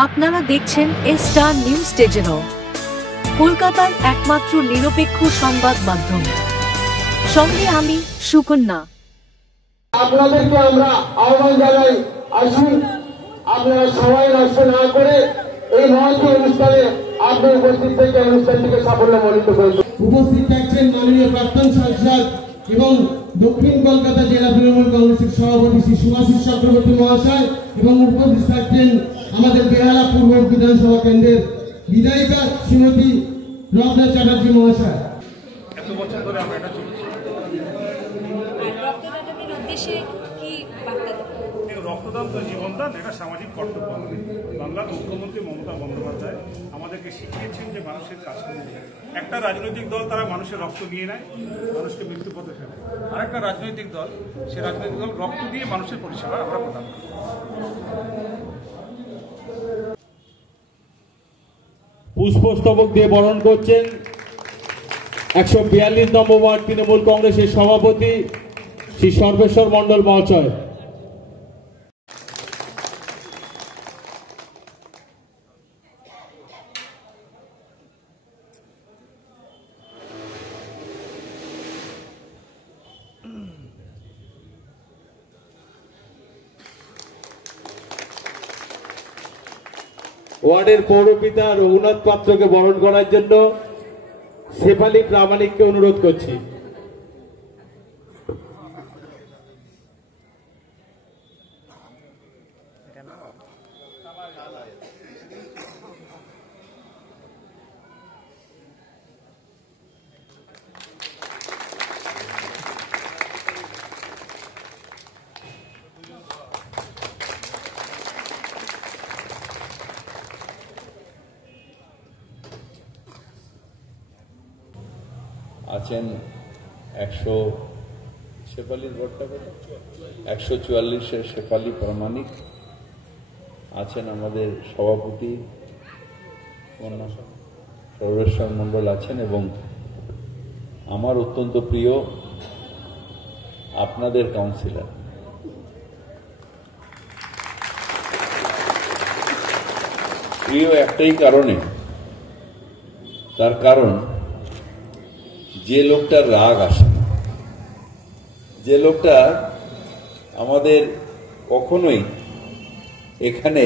আপনারা দেখছেন star news টেজেনো, কলকাতার একমাত্র নিরপেক্ষ সংবাদ মাধ্যম। সঙ্গে আমি সুকন্যা। আপনাদেরকে আমরা আহ্বান জানাই, আসুন আপনারা সবাই নষ্ট না করে এই মহতী অনুষ্ঠানে আপনি উপস্থিত থেকে অনুষ্ঠানটিকে সাফল্যমণ্ডিত করেছেন। উপস্থিত থাকছেন মাননীয় প্রাক্তন সাংসদ এবং দক্ষিণ কলকাতা জেলা তৃণমূল কংগ্রেসের সভাপতি শ্রী সুভাষিস চক্রবর্তী মহাশয় এবং উপস্থিত থাকছেন আমাদের বেহালা পূর্ব বিধানসভা কেন্দ্রের বিধায়িকা শ্রীমতী রত্না চ্যাটার্জি মহাশয়। এত বছর ধরে আমরা এটা চলছি। রক্তদান তো জীবনদান, এটা সামাজিক কর্তব্য। বাংলার মুখ্যমন্ত্রী মমতা বন্দ্যোপাধ্যায় আমাদেরকে শিখিয়েছেন যে মানুষের কাজ করতে। একটা রাজনৈতিক দল তারা মানুষের রক্ত নিয়ে নেয়, মানুষকে মৃত্যুপথে ফেলে। আর একটা রাজনৈতিক দল, সে রাজনৈতিক দল রক্ত দিয়ে মানুষের পরিষেবা আমরা প্রদান করি। পুষ্পস্তবক দিয়ে বরণ করছেন 142 নম্বর ওয়ার্ড তৃণমূল কংগ্রেসের সভাপতি শ্রী সর্বেশ্বর মণ্ডল মহাশয়। ওয়ার্ডের পৌরপিতা রঘুনাথ পাত্রকে বরণ করার জন্য শেফালি প্রামাণিককে অনুরোধ করছি। আছেন 144 শেফালি প্রামাণিক আছেন, আমাদের সভাপতি সর্বেশ্বর মণ্ডল আছেন, এবং আমার অত্যন্ত প্রিয় আপনাদের কাউন্সিলর। প্রিয় একটাই কারণে, তার কারণ যে লোকটার রাগ আসে না, যে লোকটা আমাদের কখনোই এখানে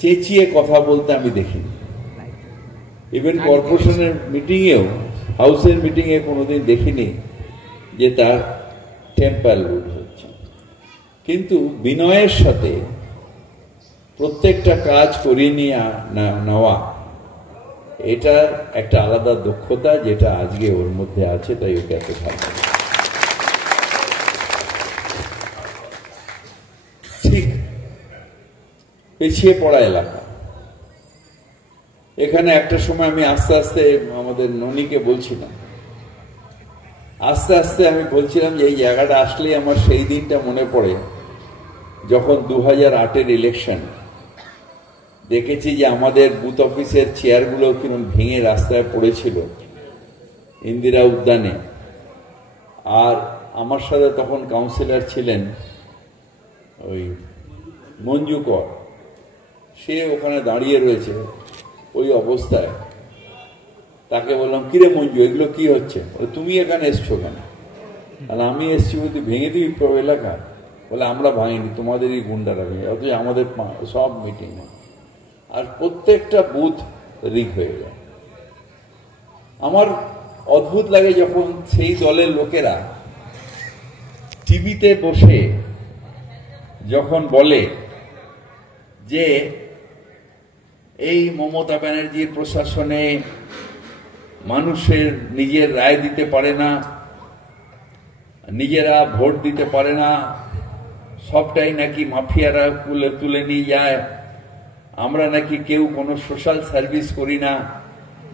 চেঁচিয়ে কথা বলতে আমি দেখিনি। ইভেন কর্পোরেশনের মিটিংয়েও, হাউসের মিটিংয়ে কোনোদিন দেখিনি যে তার টেম্পার লুট হচ্ছে। কিন্তু বিনয়ের সাথে প্রত্যেকটা কাজ করিয়ে নিয়ে নেওয়া, এটা একটা আলাদা দক্ষতা যেটা আজকে ওর মধ্যে আছে, তাই ওকে এত ভালো। ঠিক পিছিয়ে পড়া এলাকা, এখানে একটা সময় আমি আস্তে আস্তে আমাদের ননীকে বলছিলাম, আস্তে আস্তে আমি বলছিলাম যে এই জায়গাটা আসলেই আমার সেই দিনটা মনে পড়ে যখন 2008-এর ইলেকশন দেখেছি যে আমাদের বুথ অফিসের চেয়ারগুলো কিরকম ভেঙে রাস্তায় পড়েছিল ইন্দিরা উদ্যানে। আর আমার সাথে তখন কাউন্সিলর ছিলেন ওই মঞ্জু কর, সে ওখানে দাঁড়িয়ে রয়েছে ওই অবস্থায়। তাকে বললাম, কিরে মঞ্জু, এগুলো কি হচ্ছে? তুমি এখানে এসছো কেন? আর আমি এসছি বলতে ভেঙে দিবি এলাকা? বলে আমরা ভাঙিনি, তোমাদেরই গুন্ডারা ভেঙে। অথচ আমাদের সব মিটিং আর প্রত্যেকটা বুথ রিগ হয়ে যায়। আমার অদ্ভুত লাগে যখন সেই দলের লোকেরা টিভিতে বসে যখন বলে যে এই মমতা ব্যানার্জির প্রশাসনে মানুষের নিজের রায় দিতে পারে না, নিজেরা ভোট দিতে পারে না, সবটাই নাকি মাফিয়ারা তুলে নিয়ে যায়, আমরা নাকি কেউ কোনো সোশ্যাল সার্ভিস করি না,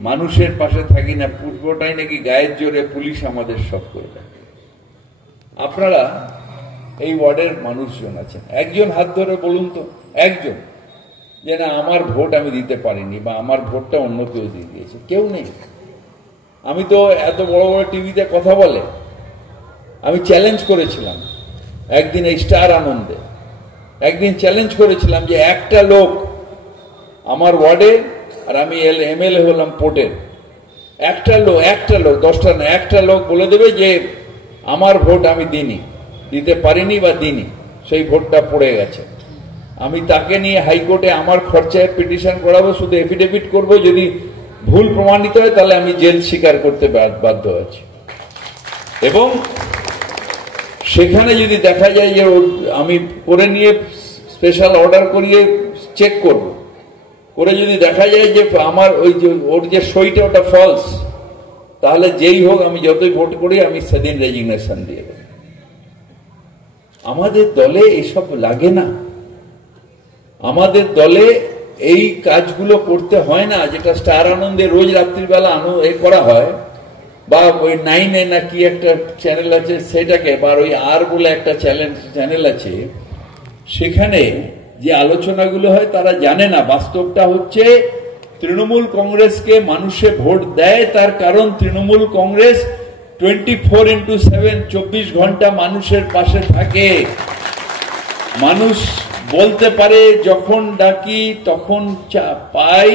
মানুষের পাশে থাকি না, পুরোটাই নাকি গায়ের জোরে পুলিশ আমাদের সব করে দেয়। আপনারা এই ওয়ার্ডের মানুষজন আছেন, একজন হাত ধরে বলুন তো, একজন যে না আমার ভোট আমি দিতে পারিনি বা আমার ভোটটা অন্য কেউ দিয়ে দিয়েছে? কেউ নেই। আমি তো এত বড় বড় টিভিতে কথা বলে, আমি চ্যালেঞ্জ করেছিলাম একদিন এই স্টার আনন্দে, একদিন চ্যালেঞ্জ করেছিলাম যে একটা লোক আমার ওয়ার্ডে, আর আমি এমএলএ হলাম পোর্টের, একটা লোক 10টা না, একটা লোক বলে দেবে যে আমার ভোট আমি দিতে পারিনি বা দিইনি, সেই ভোটটা পড়ে গেছে। আমি তাকে নিয়ে হাইকোর্টে আমার খরচায় পিটিশন করাবো, শুধু এফিডেভিট করব, যদি ভুল প্রমাণিত হয় তাহলে আমি জেল স্বীকার করতে বাধ্য আছি। এবং সেখানে যদি দেখা যায় যে আমি করে নিয়ে স্পেশাল অর্ডার করিয়ে চেক করব, করে যদি দেখা যায় যে আমার ওই যে ওর যে সইটা ওটা ফলস, তাহলে যেই হোক আমি যতই ভোট করি আমি সেদিন রেজিগনেশন দিয়ে দেব। আমাদের দলে এসব লাগে না, আমাদের দলে এই কাজগুলো করতে হয় না, যেটা স্টার আনন্দে রোজ রাত্রিবেলা করা হয়, বা ওই 9 না কি একটা চ্যানেল আছে সেটাকে, বা ওই আর বলে একটা চ্যানেল আছে, সেখানে যে আলোচনাগুলো হয় তারা জানে না। বাস্তবটা হচ্ছে তৃণমূল কংগ্রেসকে মানুষে ভোট দেয় তার কারণ তৃণমূল কংগ্রেস 24x7 24 ঘন্টা মানুষের পাশে থাকে। মানুষ বলতে পারে যখন ডাকি তখন পাই,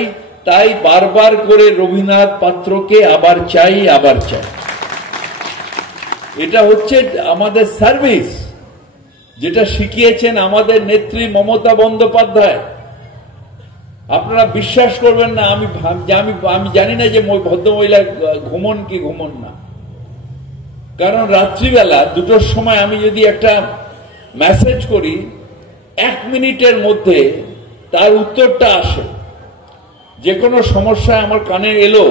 তাই বারবার করে রবীন্দ্রনাথ পাত্রকে আবার চাই। এটা হচ্ছে আমাদের সার্ভিস, যেটা শিখিয়েছেন আমাদের নেত্রী মমতা বন্দ্যোপাধ্যায়। আপনারা বিশ্বাস করবেন না, আমি জানি না যে ভদ্রমহিলা ঘুমন কি ঘুমন না, কারণ রাত্রিবেলা 2টোর সময় আমি যদি একটা মেসেজ করি 1 মিনিটের মধ্যে তার উত্তরটা আসে। যে কোনো সমস্যায় আমার কানে এলো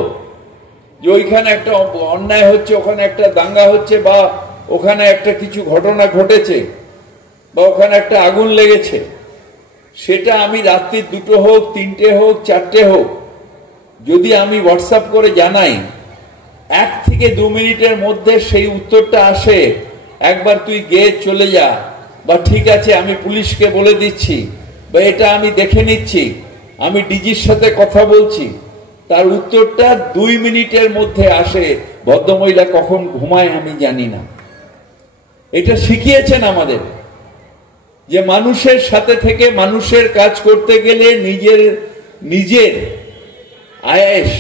যে ওইখানে একটা অন্যায় হচ্ছে, ওখানে একটা দাঙ্গা হচ্ছে, বা ওখানে একটা কিছু ঘটনা ঘটেছে, বা ওখানে একটা আগুন লেগেছে, সেটা আমি রাত্রি 2টো হোক, 3টে হোক, 4টে হোক, যদি আমি হোয়াটসঅ্যাপ করে জানাই, 1 থেকে 2 মিনিটের মধ্যে সেই উত্তরটা আসে, একবার তুই গিয়ে চলে যা, বা ঠিক আছে আমি পুলিশকে বলে দিচ্ছি, বা এটা আমি দেখে নিচ্ছি, আমি ডিজির সাথে কথা বলছি, তার উত্তরটা 2 মিনিটের মধ্যে আসে। ভদ্রমহিলা কখন ঘুমায় আমি জানি না। এটা শিখিয়েছেন আমাদের যে মানুষের সাথে থেকে মানুষের কাজ করতে গেলে নিজের আয়েশ,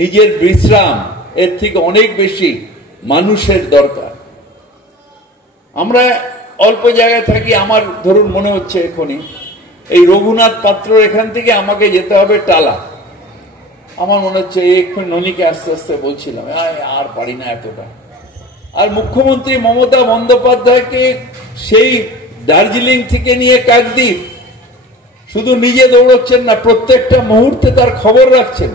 নিজের বিশ্রাম এর থেকে অনেক বেশি মানুষের দরকার। আমরা অল্প জায়গায় থাকি, আমার ধরুন মনে হচ্ছে এখনই এই রঘুনাথ পাত্র এখান থেকে আমাকে যেতে হবে টালা, আমার মনে হচ্ছে এক্ষুনি ননীকে আস্তে আস্তে বলছিলাম আর পারি না এতটা। আর মুখ্যমন্ত্রী মমতা বন্দ্যোপাধ্যায়কে সেই দার্জিলিং থেকে নিয়ে কাকদ্বীপ শুধু নিজে দৌড়চ্ছেন না, প্রত্যেকটা মুহূর্তে তার খবর রাখছেন,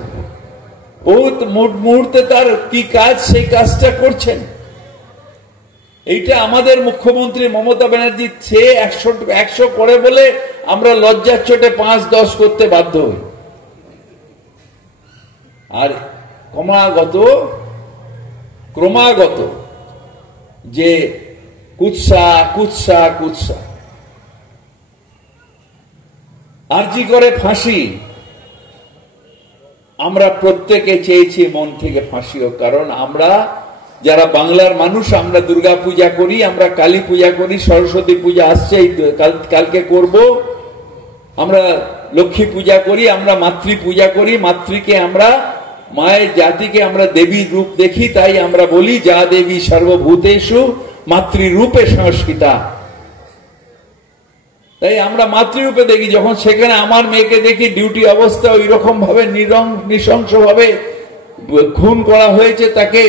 বহুত মুহূর্তে তার কি কাজ সেই কাজটা করছেন। এইটা আমাদের মুখ্যমন্ত্রী মমতা ব্যানার্জি সে 100 করে বলে আমরা লজ্জার চোটে 5-10 করতে বাধ্য হই। আর ক্রমাগত যে কুৎসা আরজি করে ফাঁসি, আমরা প্রত্যেকে চেয়েছি মন থেকে ফাঁসি হোক, কারণ আমরা যারা বাংলার মানুষ, আমরা দুর্গা পূজা করি, আমরা কালী পূজা করি, সরস্বতী পূজা আসছে কালকে করব, আমরা লক্ষ্মী পূজা করি, আমরা মাতৃ পূজা করি, মাতৃকে আমরা মায়ের জাতিকে আমরা দেবী রূপ দেখি, তাই আমরা বলি যা দেবী সর্বভূতেষু মাতৃরূপে সংস্কৃতা। তাই আমরা মাতৃরূপে দেখি, যখন সেখানে আমার মেয়েকে দেখি ডিউটি অবস্থা ওই রকম ভাবে নৃশংস ভাবে খুন করা হয়েছে, তাকে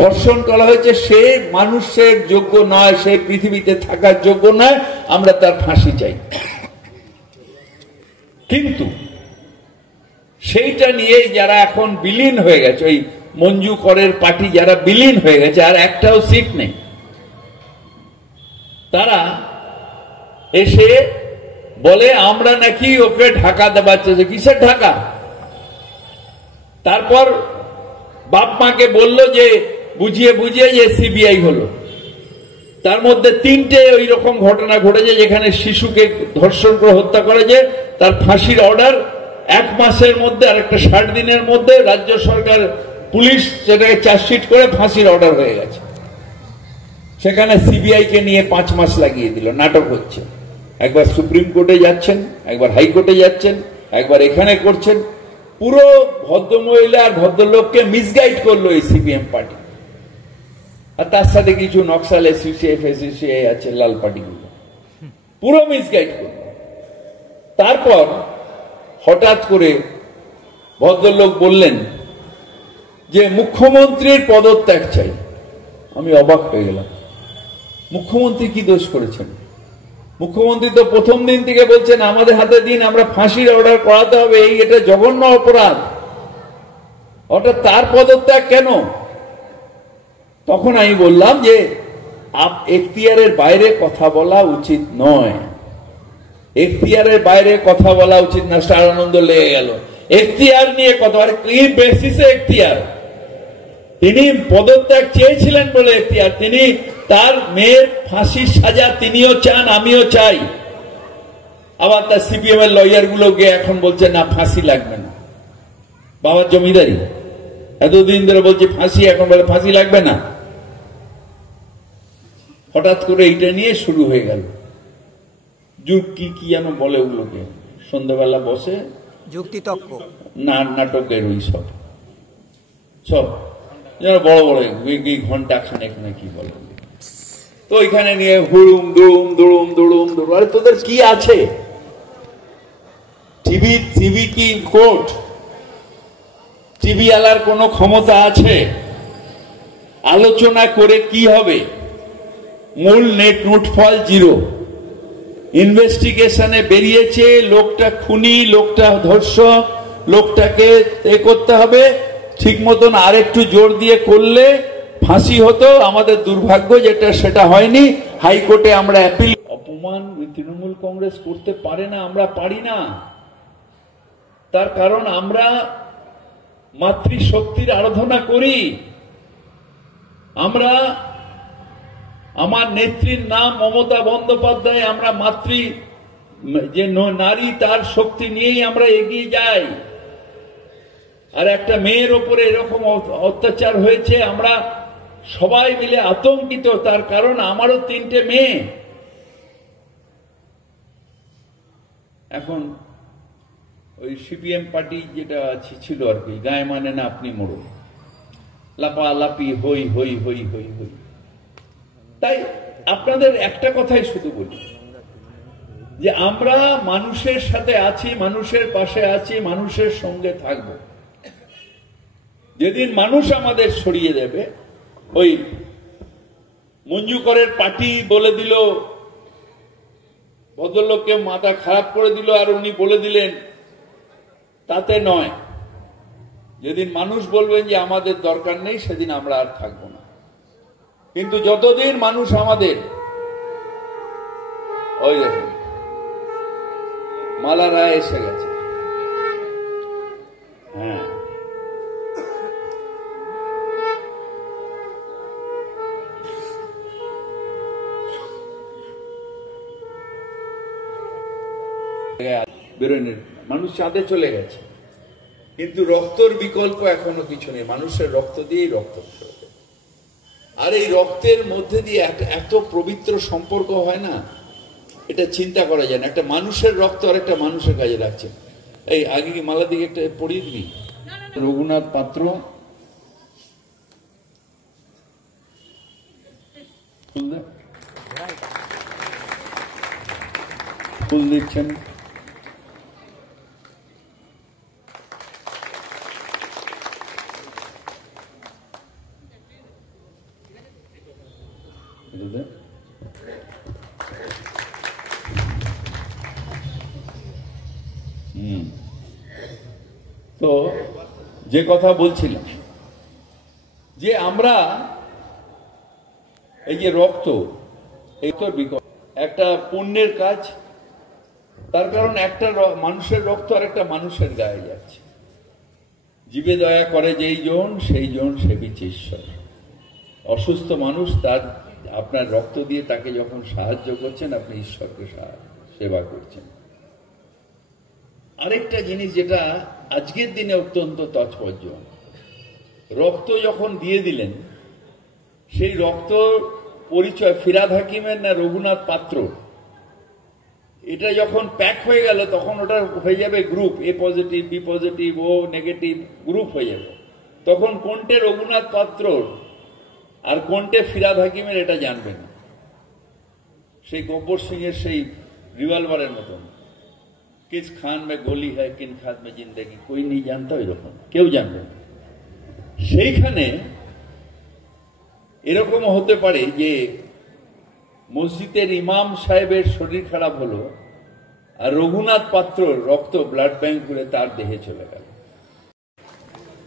ধর্ষণ করা হয়েছে, সে মানুষের যোগ্য নয়, সে পৃথিবীতে থাকার যোগ্য নয়, আমরা তার ফাঁসি চাই। কিন্তু সেইটা নিয়ে যারা এখন বিলীন হয়ে গেছে, ওই মঞ্জু করের পার্টি যারা বিলীন হয়ে গেছে, আর একটাও সিট নেই, তারা এসে বলে আমরা নাকি ওকে ঢাকা দেওয়ার চেয়েছে। কিসের ঢাকা? তারপর বাপ মাকে বলল যে বুঝিয়ে যে সিবিআই হলো, তার মধ্যে 3টে ওই রকম ঘটনা ঘটেছে যেখানে শিশুকে ধর্ষণ করে হত্যা করেছে, তার ফাঁসির অর্ডার 1 মাসের মধ্যে, আর একটা 60 দিনের মধ্যে রাজ্য সরকার পুলিশ সেটাকে চার্জশিট করে ফাঁসির অর্ডার হয়ে গেছে। সেখানে সিবিআই কে নিয়ে 5 মাস লাগিয়ে দিল, নাটক হচ্ছে। একবার সুপ্রিম কোর্টে যাচ্ছেন, একবার হাইকোর্টে যাচ্ছেন, একবার এখানে করছেন। পুরো ভদ্রমহিলা আর ভদ্রলোককে মিসগাইড করলো এই সিপিএম পার্টি, আর তার সাথে কিছু নকশাল এসোসিয়েট আছে লাল পার্টিগুলো, পুরো মিসগাইড করলো। তারপর হঠাৎ করে ভদ্রলোক বললেন যে মুখ্যমন্ত্রীর পদত্যাগ চাই। আমি অবাক হয়ে গেলাম, মুখ্যমন্ত্রী কি দোষ করেছেন? মুখ্যমন্ত্রী তো প্রথম দিন থেকে বলছেন আমাদের হাতে দিন, আমরা ফাঁসির অর্ডার করাতে হবে, এটা জঘন্য অপরাধ, অর্থাৎ তার পদত্যাগ কেন? তখন আমি বললাম যে এখতিয়ারের বাইরে কথা বলা উচিত নয়, এখতিয়ারের বাইরে কথা বলা উচিত না। আনন্দ লেগে গেল, এখতিয়ার নিয়ে কথা, কি বেসিসে এখতিয়ার? তিনি পদত্যাগ চেয়েছিলেন বলে এখতিয়ার, তিনি তার মেয়ের ফাঁসির সাজা তিনিও চান, আমিও চাই। আবার তার সিপিএম এর লয়ার গুলো গিয়ে এখন বলছে না ফাঁসি লাগবে না, বাবার জমিদারি এতদিন ধরে বলছে ফাঁসি, এখন বলে ফাঁসি লাগবে না। হঠাৎ করে এইটা নিয়ে শুরু হয়ে গেল যুগ কি কি যেন বলে ওগুলোকে, সন্ধ্যাবেলা বসে যুক্তি তর্ক নাটকের ওই সব সব বড় বড় ঘন্টা খানেক না কি বলে, তো এখানে নিয়ে হুড়ুম দুড়ুম দুড়ুম দুড়ুম দুড়ুম। আরে তোদের কি আছে? টিভি কি কোর্ট? টিভি আলার কোনো ক্ষমতা আছে? আলোচনা করে কি হবে? মূল নেট ফল 0। ইনভেস্টিগেশনে বেরিয়েছে লোকটা খুনি, লোকটা ধর্ষক, লোকটাকে করতে হবে ঠিক মতন, আর একটু জোর দিয়ে করলে ফাঁসি হতো। আমাদের দুর্ভাগ্য যেটা সেটা হয়নি, হাইকোর্টে আমরা অ্যাপিল। অপমান তৃণমূল কংগ্রেস করতে পারে না, আমরা পারি না। তার কারণ আমরা মাতৃশক্তির আরাধনা করি। আমরা, আমার নেত্রীর নাম মমতা বন্দ্যোপাধ্যায়, আমরা মাতৃ যে নারী তার শক্তি নিয়েই আমরা এগিয়ে যাই। আর একটা মেয়ের ওপরে এরকম অত্যাচার হয়েছে, আমরা সবাই মিলে আতঙ্কিত। তার কারণ আমারও 3টে মেয়ে। এখন ওই সিপিএম পার্টি যেটা ছিল আর কি, গায়ে মানে না আপনি মোড়ো, লাপালাপি হই হই হই হই হই। তাই আপনাদের একটা কথাই শুধু বলি যে আমরা মানুষের সাথে আছি, মানুষের পাশে আছি, মানুষের সঙ্গে থাকব। যেদিন মানুষ আমাদের সরিয়ে দেবে, ওই মঞ্জু করের পার্টি বলে দিল, ভদ্রলোককে মাথা খারাপ করে দিল, আর উনি বলে দিলেন, তাতে নয়। যেদিন মানুষ বলবেন যে আমাদের দরকার নেই, সেদিন আমরা আর থাকবো না। কিন্তু যতদিন মানুষ আমাদের, ওই দেখেন মালা রায় এসে গেছে, হ্যাঁ, বেরোয়নি, মানুষ চাঁদে চলে গেছে, কিন্তু রক্তর বিকল্প এখনো কিছু নেই। মানুষের রক্ত দিয়েই রক্ত, আর এই রক্তের মধ্যে দিয়ে এত পবিত্র সম্পর্ক হয় না, এটা চিন্তা করা যায় না। একটা মানুষের রক্ত আর একটা মানুষের কাজে লাগছে। এই আগে কি মালা দিকে একটা পড়িয়ে দিবি? রঘুনাথ পাত্র ফুল দিচ্ছেন। তো যে কথা বলছিলাম যে আমরা এই যে রক্ত, এই তো একটা পুণ্যের কাজ। তার কারণ একটা মানুষের রক্ত আর একটা মানুষের গায়ে যাচ্ছে। জীবে দয়া করে যেই জন, সেই জন সেবিছে ঈশ্বর। অসুস্থ মানুষ, তার আপনার রক্ত দিয়ে তাকে যখন সাহায্য করছেন, আপনি ঈশ্বরকে সেবা করছেন। আরেকটা জিনিস যেটা আজকের দিনে অত্যন্ত তাৎপর্য, রক্ত যখন দিয়ে দিলেন, সেই রক্ত পরিচয় ফিরহাদ হাকিমের না রঘুনাথ পাত্র, এটা যখন প্যাক হয়ে গেল তখন ওটা হয়ে যাবে গ্রুপ, এ পজিটিভ, বি পজিটিভ, ও নেগেটিভ গ্রুপ হয়ে যাবে। তখন কোনটে রঘুনাথ পাত্রর আর কোনটে ফিরাদ হাকিমের এটা জানবে না। সেই গব্বর সিং এর সেই রিভলভারের মতন, কিস খান মে গোলি হয় কিন খান মে জিন্দেগি, কই নেই জানতো, এরকম কেউ জানবে না। সেইখানে এরকম হতে পারে যে মসজিদের ইমাম সাহেবের শরীর খারাপ হলো আর রঘুনাথ পাত্র রক্ত ব্লাড ব্যাংক করে তার দেহে চলে গেল।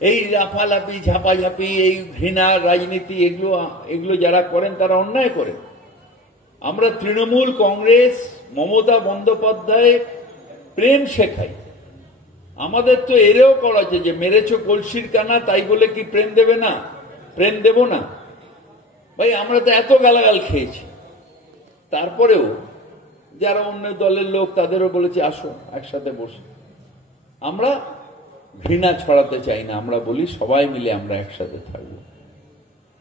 এই লাফালাফি ঝাপাঝাপি, এই ঘৃণা রাজনীতি, এগুলো যারা করেন তারা অন্যায় করেন। আমরা তৃণমূল কংগ্রেস মমতা বন্দ্যোপাধ্যায় প্রেম শেখাই। আমাদের তো এরেও করা আছে যে মেরেছো কলসির কানা, তাই বলে কি প্রেম দেবে না, প্রেম দেব না? ভাই আমরা তো এত গালাগাল খেয়েছি, তারপরেও যারা অন্য দলের লোক তাদেরও বলেছি আসো একসাথে বসে। আমরা ঘৃণা ছড়াতে চাই না, আমরা বলি সবাই মিলে আমরা একসাথে থাকবো।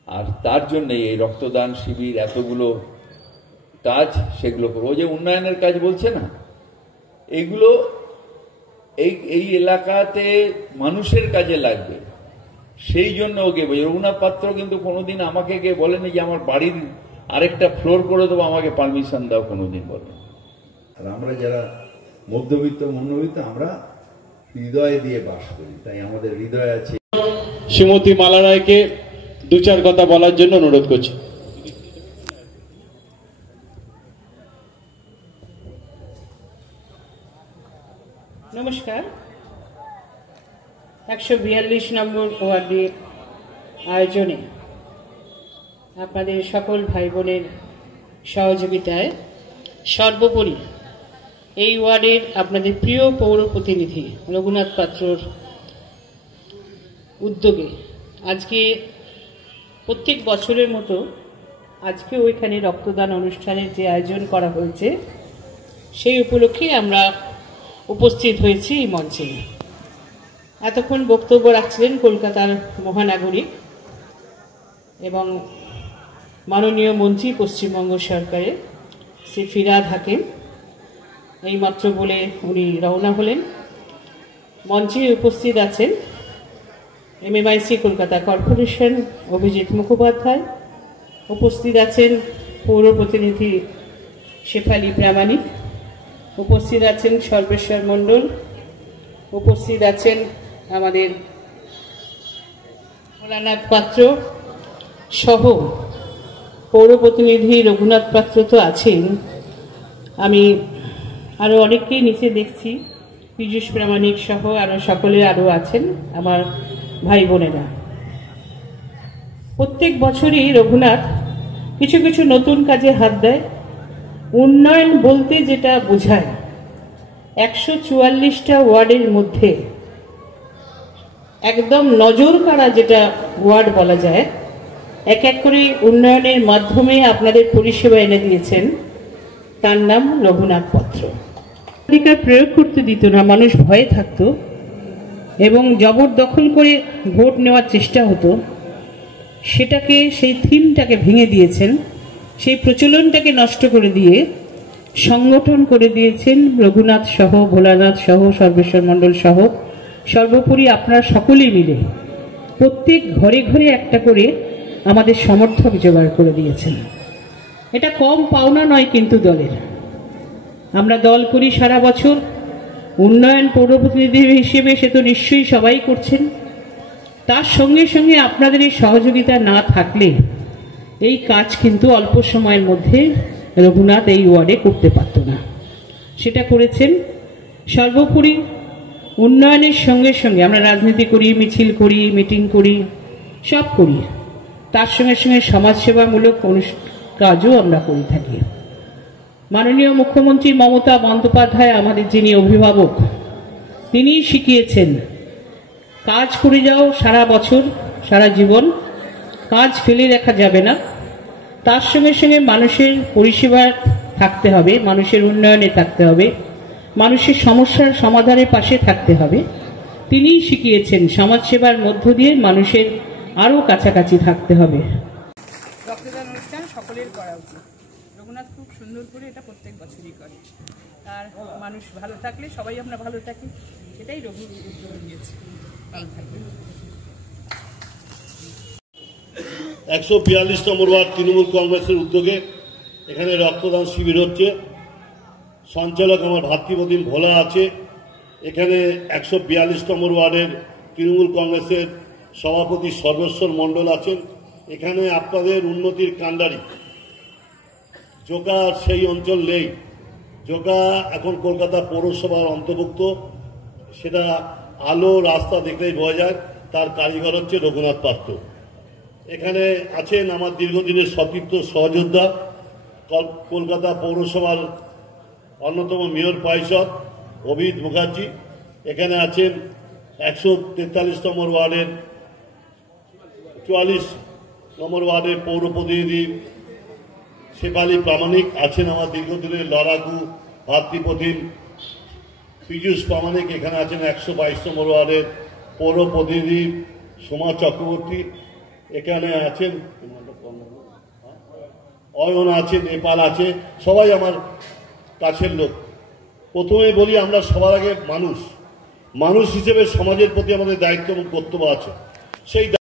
আর তার জন্য এই রক্তদান শিবির, এতগুলো কাজ, সেগুলো করবো। যে উন্নয়নের কাজ বলছে না, এগুলো এই এলাকাতে মানুষের কাজে লাগবে, সেই জন্য ওকে বলি। রঘুনাথ পাত্র কিন্তু কোনোদিন আমাকে গিয়ে বলেনি যে আমার বাড়ির আরেকটা ফ্লোর করে দেবো, আমাকে পারমিশন দাও, কোনোদিন বলেন। আর আমরা যারা মধ্যবিত্ত আমরা হৃদয় দিয়ে বাস করি, তাই আমাদের হৃদয় আছে। শ্রীমতী মালা রায়কে দু চার কথা বলার জন্য অনুরোধ করছি। নমস্কার। 142 নম্বর ওয়ার্ডের আয়োজনে আপনাদের সকল ভাই বোনের সহযোগিতায়, সর্বোপরি এই ওয়ার্ডের আপনাদের প্রিয় পৌর প্রতিনিধি রঘুনাথ পাত্রর উদ্যোগে আজকে প্রত্যেক বছরের মতো আজকেও এখানে রক্তদান অনুষ্ঠানের যে আয়োজন করা হয়েছে, সেই উপলক্ষে আমরা উপস্থিত হয়েছি এই মঞ্চে। এতক্ষণ বক্তব্য রাখছিলেন কলকাতার মহানাগরিক এবং মাননীয় মন্ত্রী পশ্চিমবঙ্গ সরকারের শ্রী ফিরহাদ হাকিম। এইমাত্র বলে উনি রওনা হলেন। মঞ্চে উপস্থিত আছেন MMIC কলকাতা কর্পোরেশন অভিজিৎ মুখোপাধ্যায়, উপস্থিত আছেন পৌর প্রতিনিধি শেফালি প্রামাণিক, উপস্থিত আছেন সর্বেশ্বর মণ্ডল, উপস্থিত আছেন আমাদের ভোলানাথ পাত্র সহ পৌর প্রতিনিধি রঘুনাথ পাত্র তো আছেন। আমি আরো অনেককেই নিচে দেখছি, পীযূষ প্রামাণিক সহ আরো সকলে আরো আছেন আমার ভাই বোনেরা। প্রত্যেক বছরই রঘুনাথ কিছু কিছু নতুন কাজে হাত দেয়। উন্নয়ন বলতে যেটা বোঝায়, 144টা ওয়ার্ডের মধ্যে একদম নজর কাড়া যেটা ওয়ার্ড বলা যায়, এক এক করে উন্নয়নের মাধ্যমে আপনাদের পরিষেবা এনে দিয়েছেন, তার নাম রঘুনাথ পাত্র। অধিকার প্রয়োগ করতে দিত না, মানুষ ভয়ে থাকতো এবং জবরদখল করে ভোট নেওয়ার চেষ্টা হতো। সেটাকে, সেই থিমটাকে ভেঙে দিয়েছেন, সেই প্রচলনটাকে নষ্ট করে দিয়ে সংগঠন করে দিয়েছেন রঘুনাথ সহ, ভোলানাথ সহ, সর্বেশ্বর মণ্ডল সহ, সর্বোপরি আপনারা সকলেই মিলে প্রত্যেক ঘরে ঘরে একটা করে আমাদের সমর্থক জোগাড় করে দিয়েছেন। এটা কম পাওনা নয় কিন্তু দলের। আমরা দল করি সারা বছর, উন্নয়ন পৌর প্রতিনিধি হিসেবে সে তো নিশ্চয়ই সবাই করছেন। তার সঙ্গে সঙ্গে আপনাদের এই সহযোগিতা না থাকলে এই কাজ কিন্তু অল্প সময়ের মধ্যে রঘুনাথ এই ওয়ার্ডে করতে পারত না, সেটা করেছেন। সর্বোপরি উন্নয়নের সঙ্গে সঙ্গে আমরা রাজনীতি করি, মিছিল করি, মিটিং করি, সব করি, তার সঙ্গে সঙ্গে সমাজসেবামূলক কাজও আমরা করে থাকি। মাননীয় মুখ্যমন্ত্রী মমতা বন্দ্যোপাধ্যায় আমাদের যিনি অভিভাবক, তিনি শিখিয়েছেন কাজ করে যাও সারা বছর, সারা জীবন, কাজ ফেলে রাখা যাবে না। তার সঙ্গে সঙ্গে মানুষের পরিষেবা থাকতে হবে, মানুষের উন্নয়নে থাকতে হবে, মানুষের সমস্যার সমাধানের পাশে থাকতে হবে। তিনিই শিখিয়েছেন সমাজসেবার মধ্য দিয়ে মানুষের আরও কাছাকাছি থাকতে হবে। রক্তদান অনুষ্ঠান সকলের করা উচিত। রঘুনাথ খুব সুন্দর করে এটা প্রত্যেক বছরই করে। আর মানুষ ভালো থাকলে সবাই আমরা ভালো থাকি, সেটাই রঘু উদ্যোগ নিয়েছে। ভালো থাকবেন। 142তম ওয়ার্ড তৃণমূল কংগ্রেসের উদ্যোগে এখানে রক্তদান শিবির হচ্ছে। সঞ্চালক আমার ভাতৃপ্রতিম ভোলা আছে। এখানে 142তম ওয়ার্ডের তৃণমূল কংগ্রেসের সভাপতি সর্বেশ্বর মণ্ডল আছেন। এখানে আপনাদের উন্নতির কাণ্ডারি জোকা সেই অঞ্চল নেই। জোকা এখন কলকাতা পৌরসভার অন্তর্ভুক্ত, সেটা আলো রাস্তা দেখলেই বোঝা যায়। তার কারিগর হচ্ছে রঘুনাথ পাত্র। এখানে আছেন আমার দীর্ঘদিনের সতীর্থ সহযোদ্ধা কলকাতা পৌরসভার অন্যতম মেয়র পরিষদ অভিজিৎ মুখার্জি। এখানে আছেন 143তম ওয়ার্ডের 44 নম্বর ওয়ার্ডের পৌর প্রতিনিধি শেফালি প্রামাণিক। আছেন আমার দীর্ঘদিনের লড়াকু ভাতৃপ্রতিম পীযূষ প্রামাণিক। এখানে আছেন 122তম ওয়ার্ডের পৌর প্রতিনিধি সোমা চক্রবর্তী। এখানে আছেন অয়ন আছে, নেপাল আছে, সবাই আমার কাছের লোক। প্রথমেই বলি, আমরা সবার আগে মানুষ হিসেবে সমাজের প্রতি আমাদের দায়িত্ব এবং কর্তব্য আছে। সেই